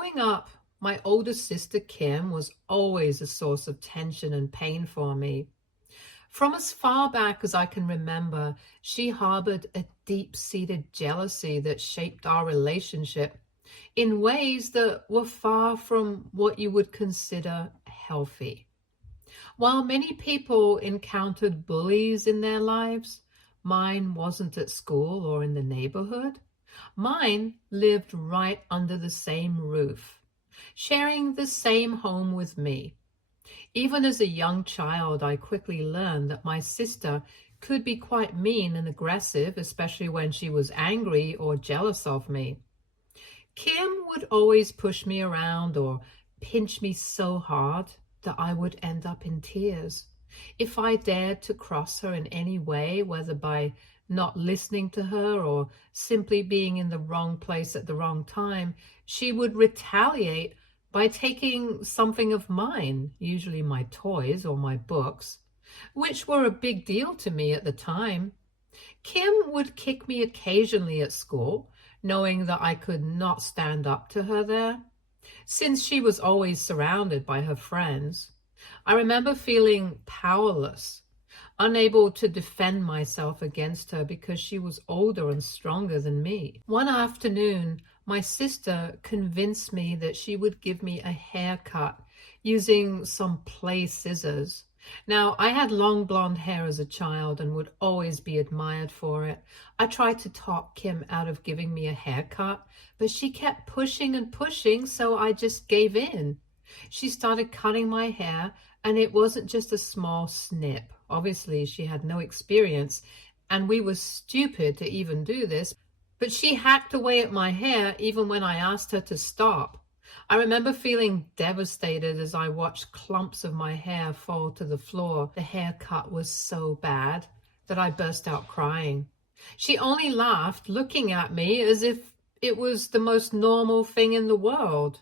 Growing up, my older sister Kim was always a source of tension and pain for me. From as far back as I can remember, she harbored a deep-seated jealousy that shaped our relationship in ways that were far from what you would consider healthy. While many people encountered bullies in their lives, mine wasn't at school or in the neighborhood. Mine lived right under the same roof, sharing the same home with me. Even as a young child, I quickly learned that my sister could be quite mean and aggressive, especially when she was angry or jealous of me. Kim would always push me around or pinch me so hard that I would end up in tears. If I dared to cross her in any way, whether by not listening to her or simply being in the wrong place at the wrong time, she would retaliate by taking something of mine, usually my toys or my books, which were a big deal to me at the time. Kim would kick me occasionally at school, knowing that I could not stand up to her there, since she was always surrounded by her friends. I remember feeling powerless, unable to defend myself against her because she was older and stronger than me. One afternoon, my sister convinced me that she would give me a haircut using some play scissors. Now, I had long blonde hair as a child and would always be admired for it. I tried to talk Kim out of giving me a haircut, but she kept pushing and pushing, so I just gave in. She started cutting my hair, and it wasn't just a small snip. Obviously, she had no experience, and we were stupid to even do this, but she hacked away at my hair even when I asked her to stop. I remember feeling devastated as I watched clumps of my hair fall to the floor. The haircut was so bad that I burst out crying. She only laughed, looking at me as if it was the most normal thing in the world.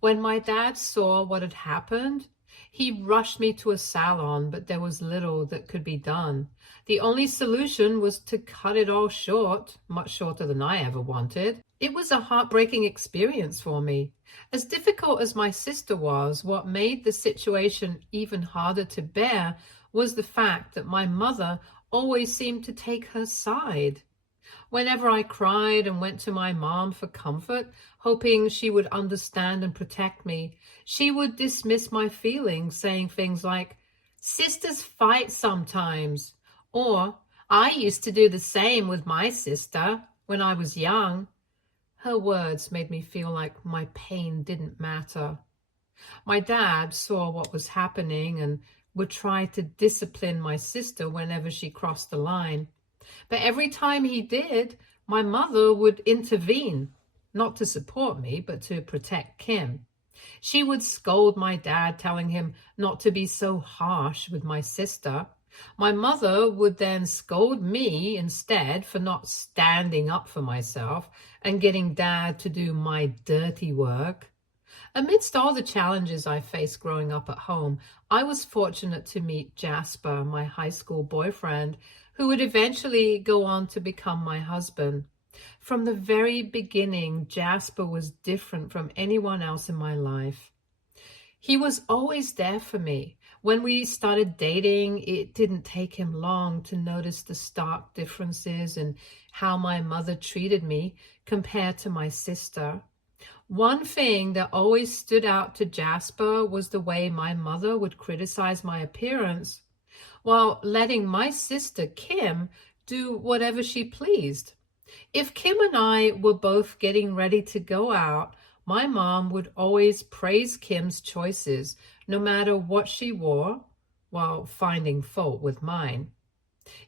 When my dad saw what had happened, he rushed me to a salon, but there was little that could be done. The only solution was to cut it all short, much shorter than I ever wanted. It was a heartbreaking experience for me. As difficult as my sister was, what made the situation even harder to bear was the fact that my mother always seemed to take her side. Whenever I cried and went to my mom for comfort, hoping she would understand and protect me, she would dismiss my feelings, saying things like, "Sisters fight sometimes," or "I used to do the same with my sister when I was young." Her words made me feel like my pain didn't matter. My dad saw what was happening and would try to discipline my sister whenever she crossed the line. But every time he did, my mother would intervene, not to support me, but to protect Kim. She would scold my dad, telling him not to be so harsh with my sister. My mother would then scold me instead for not standing up for myself and getting dad to do my dirty work. Amidst all the challenges I faced growing up at home, I was fortunate to meet Jasper, my high school boyfriend, who would eventually go on to become my husband. From the very beginning, Jasper was different from anyone else in my life. He was always there for me. When we started dating, it didn't take him long to notice the stark differences in how my mother treated me compared to my sister. One thing that always stood out to Jasper was the way my mother would criticize my appearance, while letting my sister Kim do whatever she pleased. If Kim and I were both getting ready to go out, my mom would always praise Kim's choices, no matter what she wore, while finding fault with mine.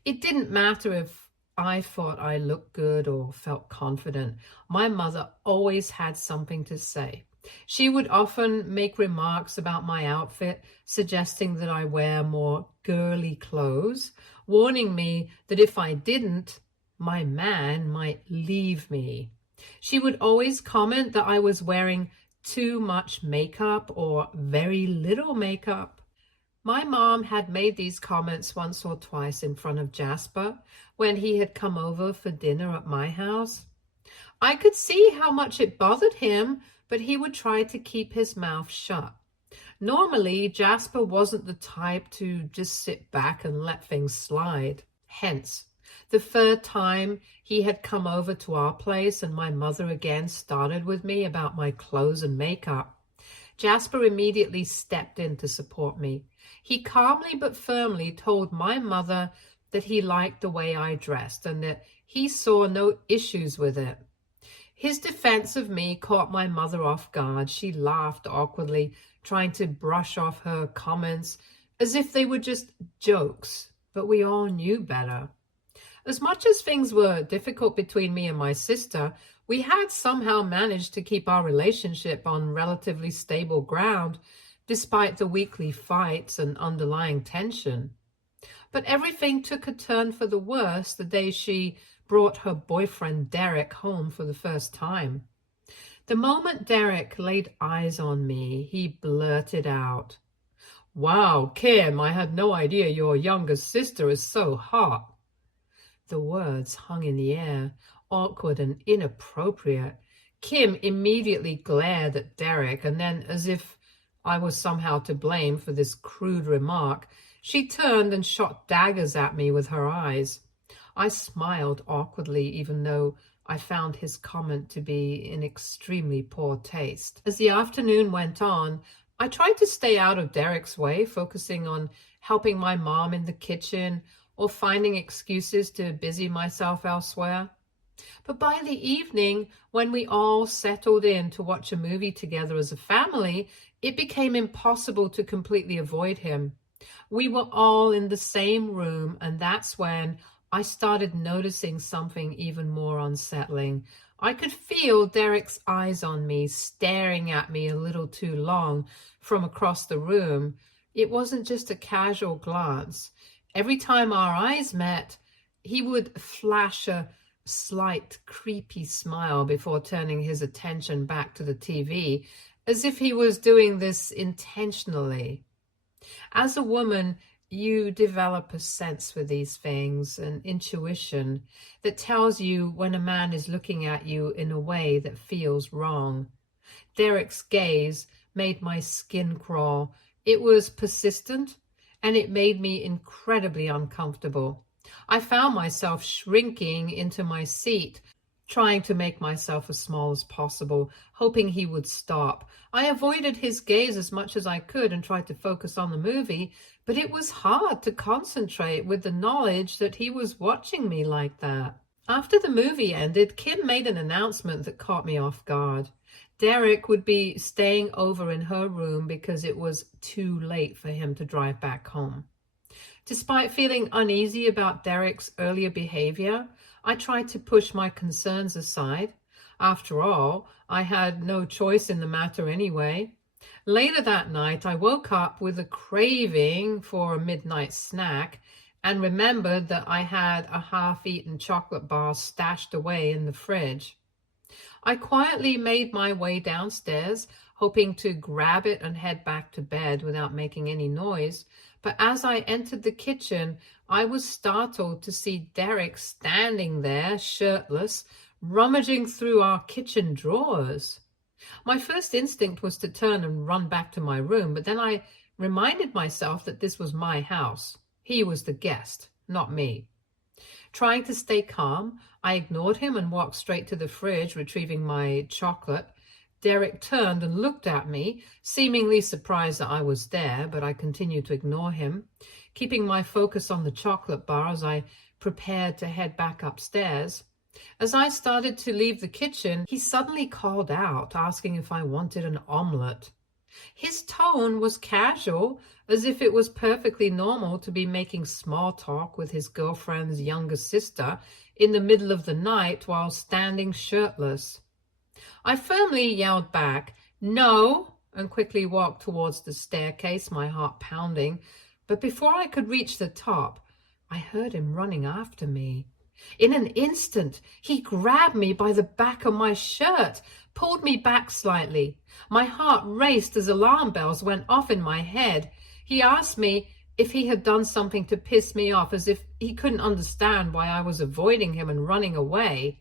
It didn't matter if I thought I looked good or felt confident. My mother always had something to say. She would often make remarks about my outfit, suggesting that I wear more girly clothes, warning me that if I didn't, my man might leave me. She would always comment that I was wearing too much makeup or very little makeup. My mom had made these comments once or twice in front of Jasper when he had come over for dinner at my house. I could see how much it bothered him, but he would try to keep his mouth shut. Normally, Jasper wasn't the type to just sit back and let things slide. Hence, the third time he had come over to our place and my mother again started with me about my clothes and makeup, Jasper immediately stepped in to support me. He calmly but firmly told my mother that he liked the way I dressed and that he saw no issues with it. His defense of me caught my mother off guard. She laughed awkwardly, trying to brush off her comments as if they were just jokes, but we all knew better. As much as things were difficult between me and my sister, we had somehow managed to keep our relationship on relatively stable ground, despite the weekly fights and underlying tension. But everything took a turn for the worse the day she brought her boyfriend Derek home for the first time. The moment Derek laid eyes on me, he blurted out, "Wow, Kim, I had no idea your younger sister is so hot." The words hung in the air, awkward and inappropriate. Kim immediately glared at Derek, and then, as if I was somehow to blame for this crude remark, she turned and shot daggers at me with her eyes. I smiled awkwardly, even though I found his comment to be in extremely poor taste. As the afternoon went on, I tried to stay out of Derek's way, focusing on helping my mom in the kitchen or finding excuses to busy myself elsewhere. But by the evening, when we all settled in to watch a movie together as a family, it became impossible to completely avoid him. We were all in the same room, and that's when I started noticing something even more unsettling. I could feel Derek's eyes on me, staring at me a little too long from across the room. It wasn't just a casual glance. Every time our eyes met, he would flash a slight, creepy smile before turning his attention back to the TV, as if he was doing this intentionally. As a woman, you develop a sense for these things, an intuition that tells you when a man is looking at you in a way that feels wrong. Derek's gaze made my skin crawl. It was persistent, and it made me incredibly uncomfortable. I found myself shrinking into my seat, trying to make myself as small as possible, hoping he would stop. I avoided his gaze as much as I could and tried to focus on the movie, but it was hard to concentrate with the knowledge that he was watching me like that. After the movie ended, Kim made an announcement that caught me off guard. Derek would be staying over in her room because it was too late for him to drive back home. Despite feeling uneasy about Derek's earlier behavior, I tried to push my concerns aside. After all, I had no choice in the matter anyway. Later that night, I woke up with a craving for a midnight snack and remembered that I had a half-eaten chocolate bar stashed away in the fridge. I quietly made my way downstairs, hoping to grab it and head back to bed without making any noise. But as I entered the kitchen, I was startled to see Derek standing there, shirtless, rummaging through our kitchen drawers. My first instinct was to turn and run back to my room, but then I reminded myself that this was my house. He was the guest, not me. Trying to stay calm, I ignored him and walked straight to the fridge, retrieving my chocolate. Derek turned and looked at me, seemingly surprised that I was there, but I continued to ignore him, keeping my focus on the chocolate bar as I prepared to head back upstairs. As I started to leave the kitchen, he suddenly called out, asking if I wanted an omelet. His tone was casual, as if it was perfectly normal to be making small talk with his girlfriend's younger sister in the middle of the night while standing shirtless. I firmly yelled back, "No," and quickly walked towards the staircase, my heart pounding. But before I could reach the top, I heard him running after me. In an instant, he grabbed me by the back of my shirt, pulled me back slightly. My heart raced as alarm bells went off in my head. He asked me if he had done something to piss me off, as if he couldn't understand why I was avoiding him and running away.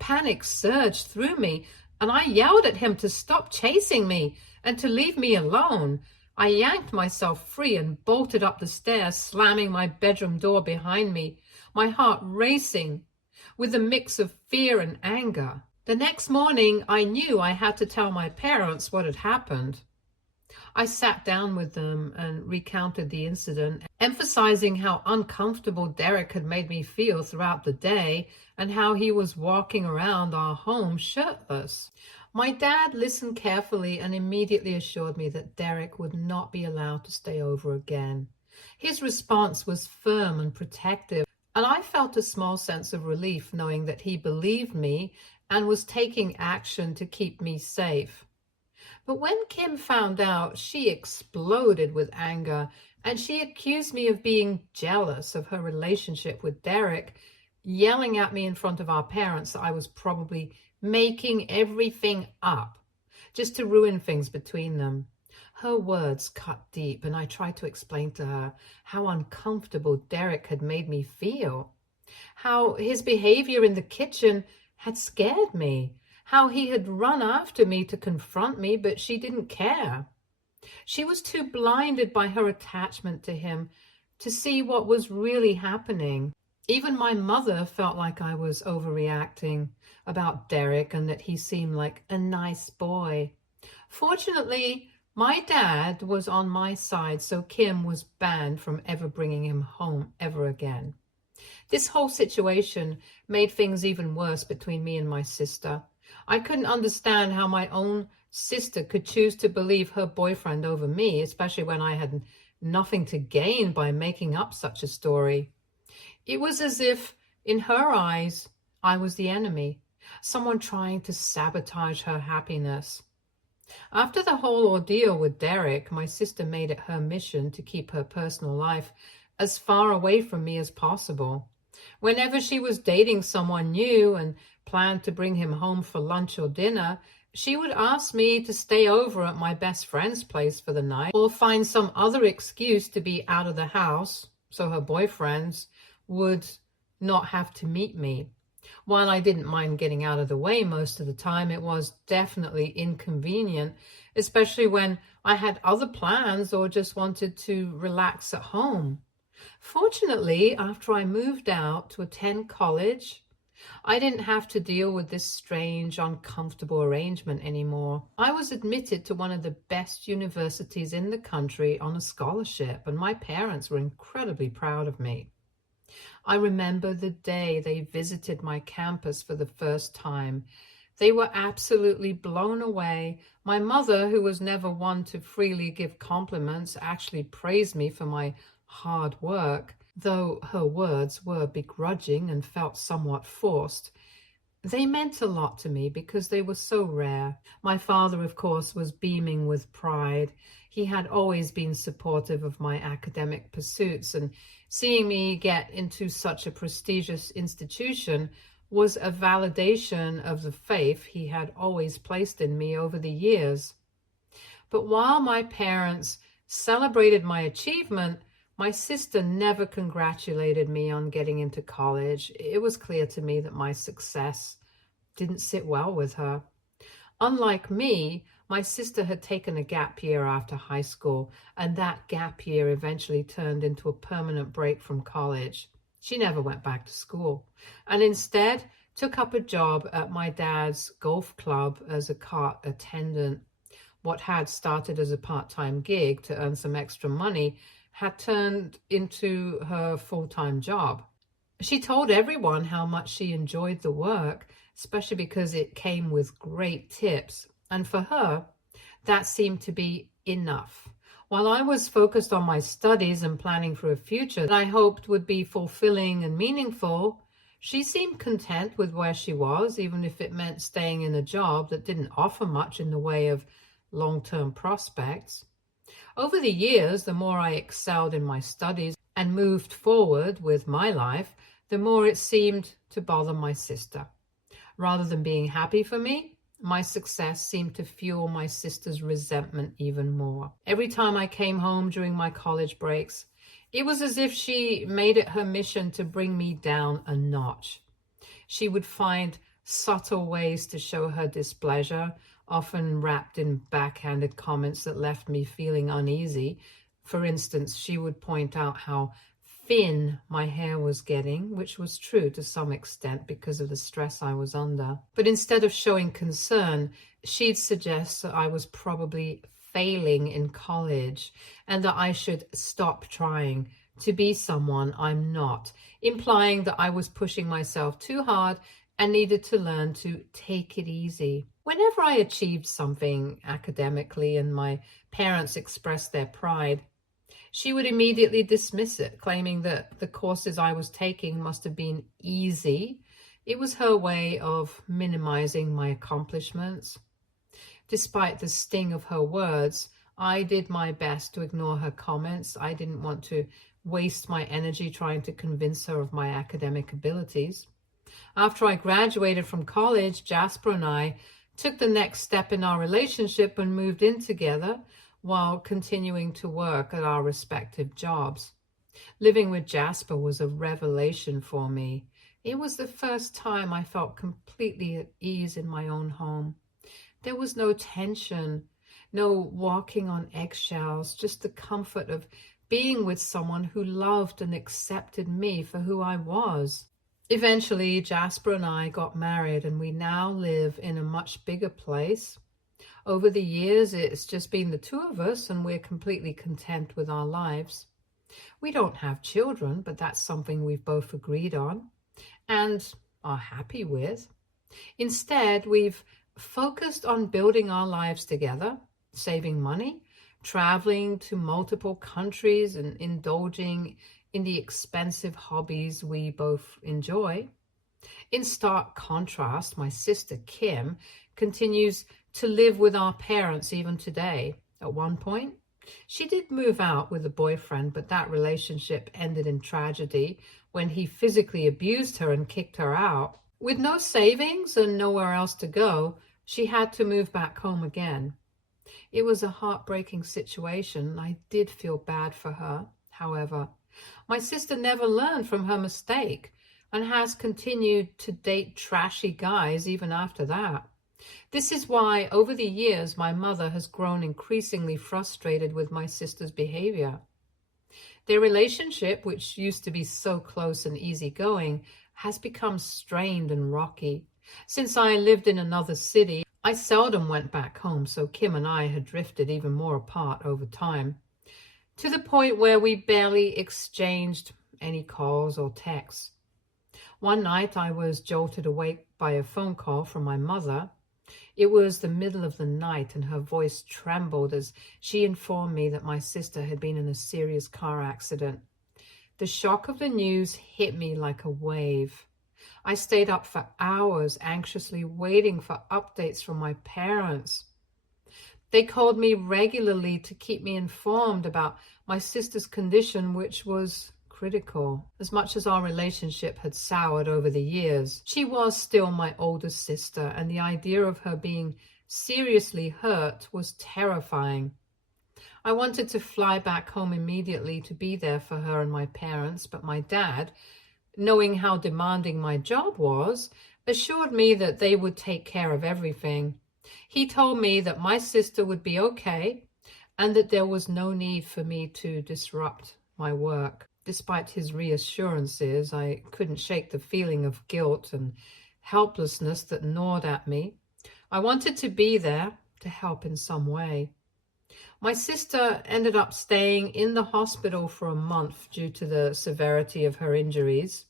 Panic surged through me. and I yelled at him to stop chasing me and to leave me alone. I yanked myself free and bolted up the stairs, slamming my bedroom door behind me, my heart racing with a mix of fear and anger. The next morning, I knew I had to tell my parents what had happened. I sat down with them and recounted the incident, emphasizing how uncomfortable Derek had made me feel throughout the day and how he was walking around our home shirtless. My dad listened carefully and immediately assured me that Derek would not be allowed to stay over again. His response was firm and protective, and I felt a small sense of relief knowing that he believed me and was taking action to keep me safe. But when Kim found out, she exploded with anger, and she accused me of being jealous of her relationship with Derek, yelling at me in front of our parents that I was probably making everything up just to ruin things between them. Her words cut deep, and I tried to explain to her how uncomfortable Derek had made me feel, how his behavior in the kitchen had scared me, how he had run after me to confront me, but she didn't care. She was too blinded by her attachment to him to see what was really happening. Even my mother felt like I was overreacting about Derek and that he seemed like a nice boy. Fortunately, my dad was on my side, so Kim was banned from ever bringing him home ever again. This whole situation made things even worse between me and my sister. I couldn't understand how my own sister could choose to believe her boyfriend over me, especially when I had nothing to gain by making up such a story. It was as if, in her eyes, I was the enemy, someone trying to sabotage her happiness. After the whole ordeal with Derek, my sister made it her mission to keep her personal life as far away from me as possible. Whenever she was dating someone new and planned to bring him home for lunch or dinner, she would ask me to stay over at my best friend's place for the night or find some other excuse to be out of the house so her boyfriends would not have to meet me. While I didn't mind getting out of the way most of the time, it was definitely inconvenient, especially when I had other plans or just wanted to relax at home. Fortunately, after I moved out to attend college, I didn't have to deal with this strange, uncomfortable arrangement anymore. I was admitted to one of the best universities in the country on a scholarship, and my parents were incredibly proud of me. I remember the day they visited my campus for the first time. They were absolutely blown away. My mother, who was never one to freely give compliments, actually praised me for my hard work, though her words were begrudging and felt somewhat forced. They meant a lot to me because they were so rare. My father, of course, was beaming with pride. He had always been supportive of my academic pursuits, and seeing me get into such a prestigious institution was a validation of the faith he had always placed in me over the years. But while my parents celebrated my achievement, my sister never congratulated me on getting into college. It was clear to me that my success didn't sit well with her. Unlike me, my sister had taken a gap year after high school, and that gap year eventually turned into a permanent break from college. She never went back to school, and instead took up a job at my dad's golf club as a cart attendant. What had started as a part-time gig to earn some extra money had turned into her full-time job. She told everyone how much she enjoyed the work, especially because it came with great tips. And for her, that seemed to be enough. While I was focused on my studies and planning for a future that I hoped would be fulfilling and meaningful, she seemed content with where she was, even if it meant staying in a job that didn't offer much in the way of long-term prospects. Over the years, the more I excelled in my studies and moved forward with my life, the more it seemed to bother my sister. Rather than being happy for me, my success seemed to fuel my sister's resentment even more. Every time I came home during my college breaks, it was as if she made it her mission to bring me down a notch. She would find subtle ways to show her displeasure, often wrapped in backhanded comments that left me feeling uneasy. For instance, she would point out how thin my hair was getting, which was true to some extent because of the stress I was under. But instead of showing concern, she'd suggest that I was probably failing in college and that I should stop trying to be someone I'm not, implying that I was pushing myself too hard and needed to learn to take it easy. Whenever I achieved something academically and my parents expressed their pride, she would immediately dismiss it, claiming that the courses I was taking must have been easy. It was her way of minimizing my accomplishments. Despite the sting of her words, I did my best to ignore her comments. I didn't want to waste my energy trying to convince her of my academic abilities. After I graduated from college, Jasper and I took the next step in our relationship and moved in together while continuing to work at our respective jobs. Living with Jasper was a revelation for me. It was the first time I felt completely at ease in my own home. There was no tension, no walking on eggshells, just the comfort of being with someone who loved and accepted me for who I was. Eventually, Jasper and I got married, and we now live in a much bigger place. Over the years, it's just been the two of us, and we're completely content with our lives. We don't have children, but that's something we've both agreed on and are happy with. Instead, we've focused on building our lives together, saving money, traveling to multiple countries, and indulging in the expensive hobbies we both enjoy. In stark contrast, my sister Kim continues to live with our parents even today. At one point, she did move out with a boyfriend, but that relationship ended in tragedy when he physically abused her and kicked her out. With no savings and nowhere else to go, she had to move back home again. It was a heartbreaking situation. I did feel bad for her. However, my sister never learned from her mistake and has continued to date trashy guys even after that. This is why, over the years, my mother has grown increasingly frustrated with my sister's behavior. Their relationship, which used to be so close and easygoing, has become strained and rocky. Since I lived in another city, I seldom went back home, so Kim and I had drifted even more apart over time, to the point where we barely exchanged any calls or texts. One night I was jolted awake by a phone call from my mother. It was the middle of the night, and her voice trembled as she informed me that my sister had been in a serious car accident. The shock of the news hit me like a wave. I stayed up for hours, anxiously waiting for updates from my parents. They called me regularly to keep me informed about my sister's condition, which was critical. As much as our relationship had soured over the years, she was still my older sister, and the idea of her being seriously hurt was terrifying. I wanted to fly back home immediately to be there for her and my parents, but my dad, knowing how demanding my job was, assured me that they would take care of everything. He told me that my sister would be okay and that there was no need for me to disrupt my work. Despite his reassurances, I couldn't shake the feeling of guilt and helplessness that gnawed at me. I wanted to be there to help in some way. My sister ended up staying in the hospital for a month due to the severity of her injuries.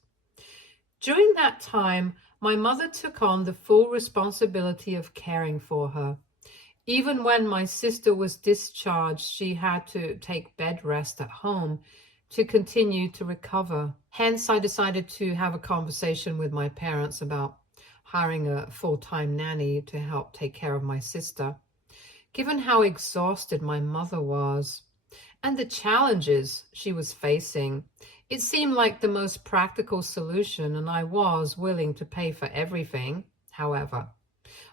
During that time, my mother took on the full responsibility of caring for her. Even when my sister was discharged, she had to take bed rest at home to continue to recover. Hence, I decided to have a conversation with my parents about hiring a full-time nanny to help take care of my sister. Given how exhausted my mother was and the challenges she was facing, it seemed like the most practical solution, and I was willing to pay for everything. However,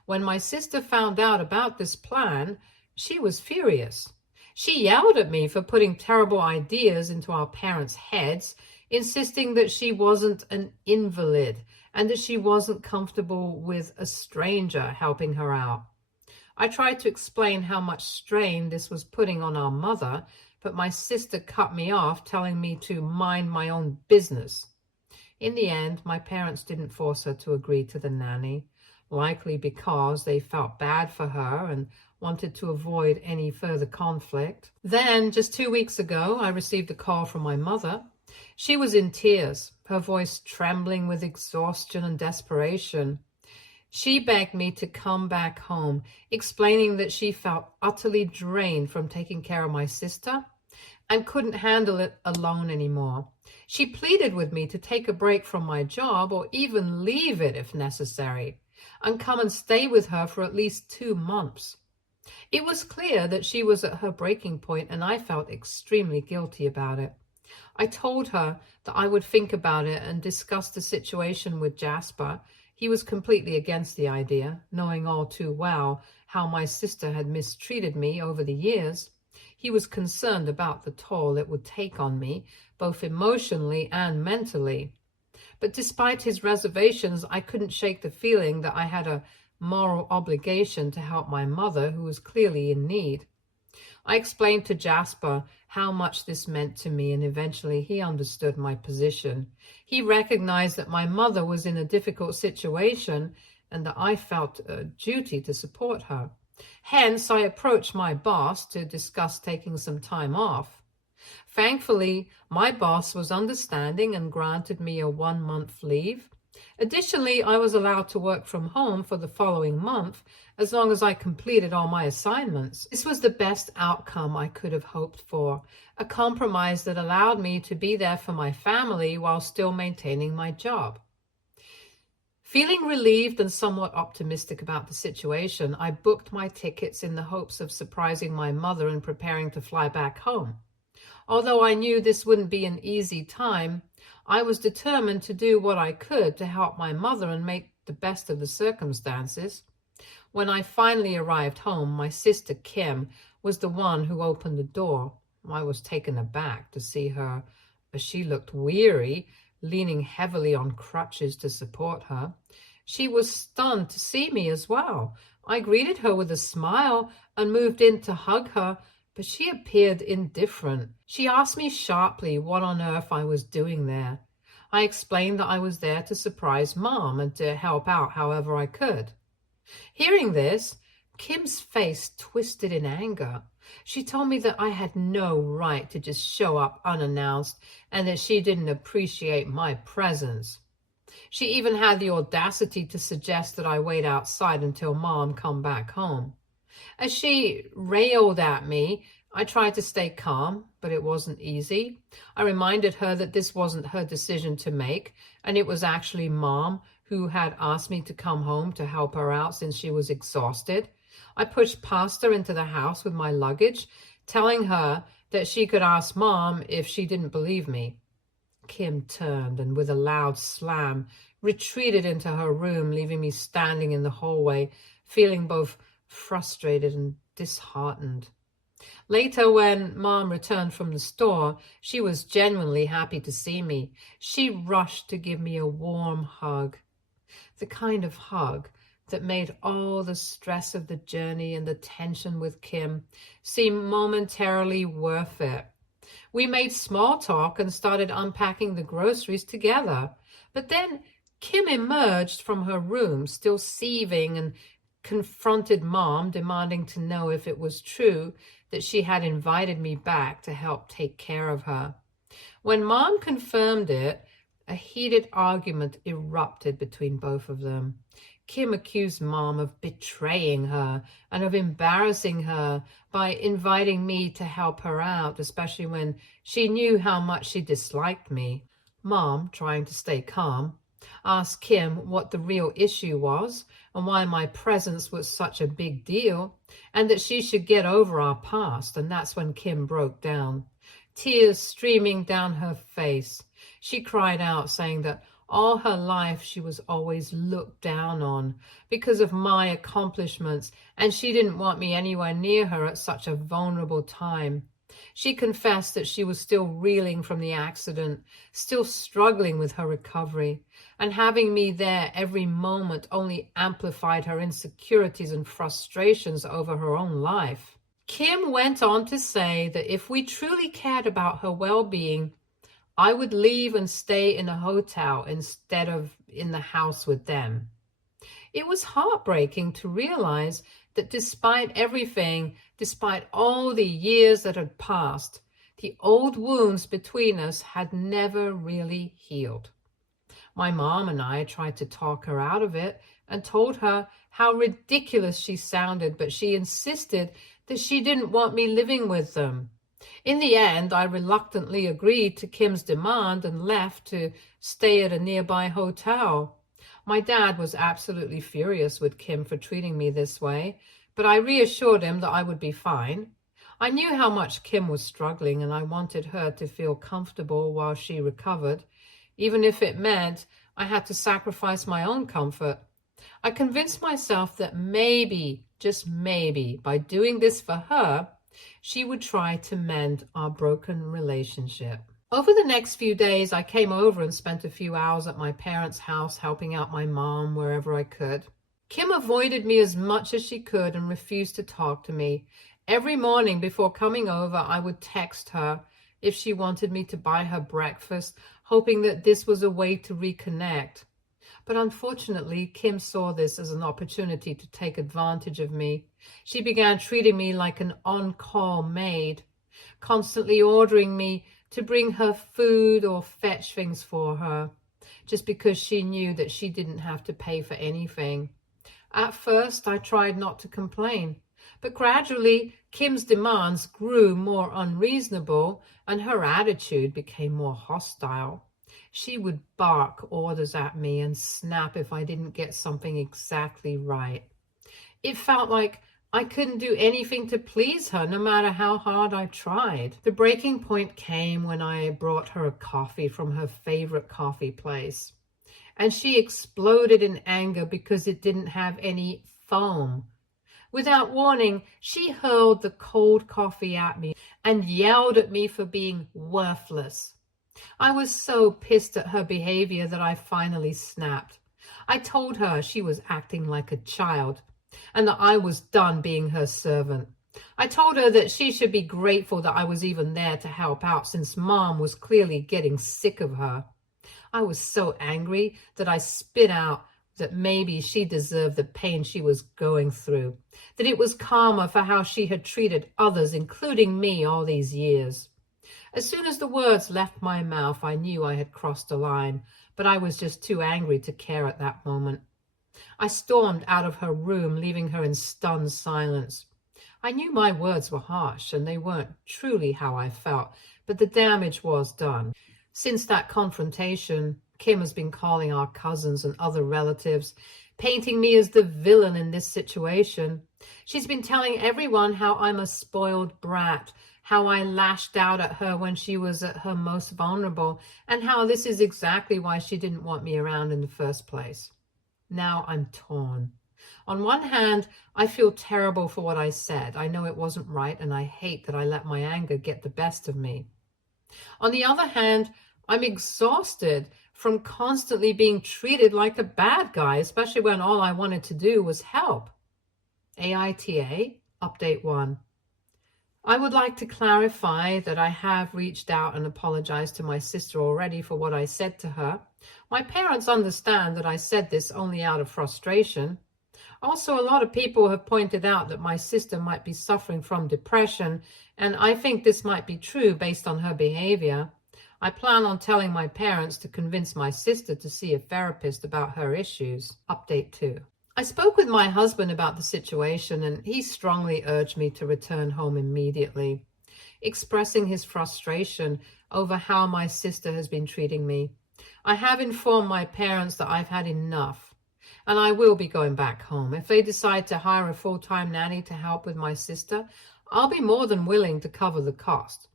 when my sister found out about this plan, she was furious. She yelled at me for putting terrible ideas into our parents' heads, insisting that she wasn't an invalid and that she wasn't comfortable with a stranger helping her out. I tried to explain how much strain this was putting on our mother, but my sister cut me off, telling me to mind my own business. In the end, my parents didn't force her to agree to the nanny, likely because they felt bad for her and wanted to avoid any further conflict. Then, just 2 weeks ago, I received a call from my mother. She was in tears, her voice trembling with exhaustion and desperation. She begged me to come back home, explaining that she felt utterly drained from taking care of my sister and couldn't handle it alone anymore. She pleaded with me to take a break from my job or even leave it if necessary, and come and stay with her for at least 2 months. It was clear that she was at her breaking point, and I felt extremely guilty about it. I told her that I would think about it and discuss the situation with Jasper. He was completely against the idea, knowing all too well how my sister had mistreated me over the years. He was concerned about the toll it would take on me, both emotionally and mentally. But despite his reservations, I couldn't shake the feeling that I had a moral obligation to help my mother, who was clearly in need. I explained to Jasper how much this meant to me, and eventually he understood my position. He recognized that my mother was in a difficult situation and that I felt a duty to support her. Hence, I approached my boss to discuss taking some time off. Thankfully, my boss was understanding and granted me a 1-month leave. Additionally, I was allowed to work from home for the following month as long as I completed all my assignments. This was the best outcome I could have hoped for, a compromise that allowed me to be there for my family while still maintaining my job. Feeling relieved and somewhat optimistic about the situation, I booked my tickets in the hopes of surprising my mother and preparing to fly back home. Although I knew this wouldn't be an easy time, I was determined to do what I could to help my mother and make the best of the circumstances. When I finally arrived home, my sister Kim was the one who opened the door. I was taken aback to see her, as she looked weary, leaning heavily on crutches to support her. She was stunned to see me as well. I greeted her with a smile and moved in to hug her, but she appeared indifferent. She asked me sharply what on earth I was doing there. I explained that I was there to surprise Mom and to help out however I could. Hearing this, Kim's face twisted in anger. She told me that I had no right to just show up unannounced and that she didn't appreciate my presence. She even had the audacity to suggest that I wait outside until Mom come back home. As she railed at me, I tried to stay calm, but it wasn't easy. I reminded her that this wasn't her decision to make, and it was actually Mom who had asked me to come home to help her out since she was exhausted. I pushed past her into the house with my luggage, telling her that she could ask Mom if she didn't believe me. Kim turned and with a loud slam retreated into her room, leaving me standing in the hallway, feeling both frustrated and disheartened. Later, when Mom returned from the store, she was genuinely happy to see me. She rushed to give me a warm hug, the kind of hug that made all the stress of the journey and the tension with Kim seem momentarily worth it. We made small talk and started unpacking the groceries together. But then Kim emerged from her room, still seething, and confronted Mom, demanding to know if it was true that she had invited me back to help take care of her. When Mom confirmed it, a heated argument erupted between both of them. Kim accused Mom of betraying her and of embarrassing her by inviting me to help her out, especially when she knew how much she disliked me. Mom, trying to stay calm, asked Kim what the real issue was and why my presence was such a big deal, and that she should get over our past. And that's when Kim broke down, tears streaming down her face. She cried out, saying that all her life she was always looked down on because of my accomplishments, and she didn't want me anywhere near her at such a vulnerable time. She confessed that she was still reeling from the accident, still struggling with her recovery, and having me there every moment only amplified her insecurities and frustrations over her own life. Kim went on to say that if we truly cared about her well-being, I would leave and stay in a hotel instead of in the house with them. It was heartbreaking to realize that despite everything, despite all the years that had passed, the old wounds between us had never really healed. My mom and I tried to talk her out of it and told her how ridiculous she sounded, but she insisted that she didn't want me living with them. In the end, I reluctantly agreed to Kim's demand and left to stay at a nearby hotel. My dad was absolutely furious with Kim for treating me this way, but I reassured him that I would be fine. I knew how much Kim was struggling, and I wanted her to feel comfortable while she recovered, even if it meant I had to sacrifice my own comfort. I convinced myself that maybe, just maybe, by doing this for her, she would try to mend our broken relationship. Over the next few days, I came over and spent a few hours at my parents' house helping out my mom wherever I could. Kim avoided me as much as she could and refused to talk to me. Every morning before coming over, I would text her if she wanted me to buy her breakfast, hoping that this was a way to reconnect. But unfortunately, Kim saw this as an opportunity to take advantage of me. She began treating me like an on-call maid, constantly ordering me to bring her food or fetch things for her, just because she knew that she didn't have to pay for anything. At first, I tried not to complain, but gradually, Kim's demands grew more unreasonable and her attitude became more hostile. She would bark orders at me and snap if I didn't get something exactly right. It felt like I couldn't do anything to please her, no matter how hard I tried. The breaking point came when I brought her a coffee from her favorite coffee place, and she exploded in anger because it didn't have any foam. Without warning, she hurled the cold coffee at me and yelled at me for being worthless. I was so pissed at her behavior that I finally snapped. I told her she was acting like a child and that I was done being her servant. I told her that she should be grateful that I was even there to help out, since Mom was clearly getting sick of her. I was so angry that I spit out that maybe she deserved the pain she was going through, that it was karma for how she had treated others, including me, all these years. As soon as the words left my mouth, I knew I had crossed a line, but I was just too angry to care at that moment. I stormed out of her room, leaving her in stunned silence. I knew my words were harsh and they weren't truly how I felt, but the damage was done. Since that confrontation, Kim has been calling our cousins and other relatives, painting me as the villain in this situation. She's been telling everyone how I'm a spoiled brat, how I lashed out at her when she was at her most vulnerable, and how this is exactly why she didn't want me around in the first place. Now I'm torn. On one hand, I feel terrible for what I said. I know it wasn't right, and I hate that I let my anger get the best of me. On the other hand, I'm exhausted from constantly being treated like a bad guy, especially when all I wanted to do was help. AITA, Update 1. I would like to clarify that I have reached out and apologized to my sister already for what I said to her. My parents understand that I said this only out of frustration. Also, a lot of people have pointed out that my sister might be suffering from depression, and I think this might be true based on her behavior. I plan on telling my parents to convince my sister to see a therapist about her issues. Update 2. I spoke with my husband about the situation, and he strongly urged me to return home immediately, expressing his frustration over how my sister has been treating me. I have informed my parents that I've had enough, and I will be going back home. If they decide to hire a full-time nanny to help with my sister, I'll be more than willing to cover the cost,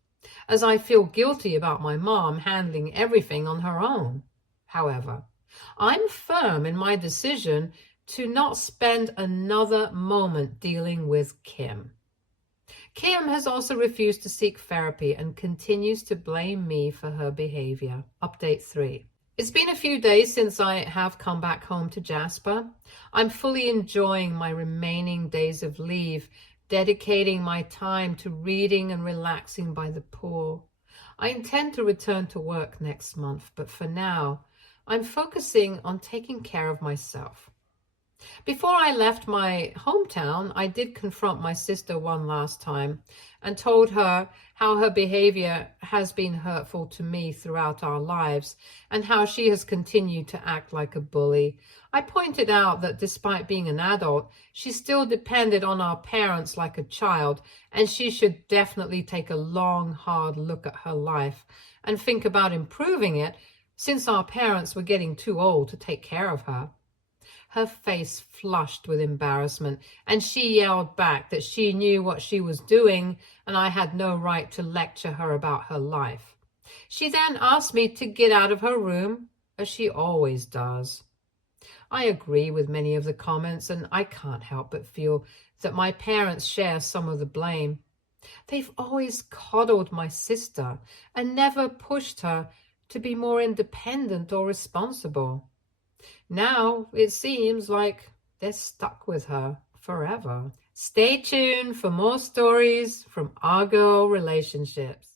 as I feel guilty about my mom handling everything on her own. However, I'm firm in my decision to not spend another moment dealing with Kim. Kim has also refused to seek therapy and continues to blame me for her behavior. Update 3. It's been a few days since I have come back home to Jasper. I'm fully enjoying my remaining days of leave, dedicating my time to reading and relaxing by the pool. I intend to return to work next month, but for now, I'm focusing on taking care of myself. Before I left my hometown, I did confront my sister one last time and told her how her behavior has been hurtful to me throughout our lives and how she has continued to act like a bully. I pointed out that despite being an adult, she still depended on our parents like a child, and she should definitely take a long, hard look at her life and think about improving it, since our parents were getting too old to take care of her. Her face flushed with embarrassment, and she yelled back that she knew what she was doing and I had no right to lecture her about her life. She then asked me to get out of her room, as she always does. I agree with many of the comments, and I can't help but feel that my parents share some of the blame. They've always coddled my sister and never pushed her to be more independent or responsible. Now it seems like they're stuck with her forever. Stay tuned for more stories from our girl relationships.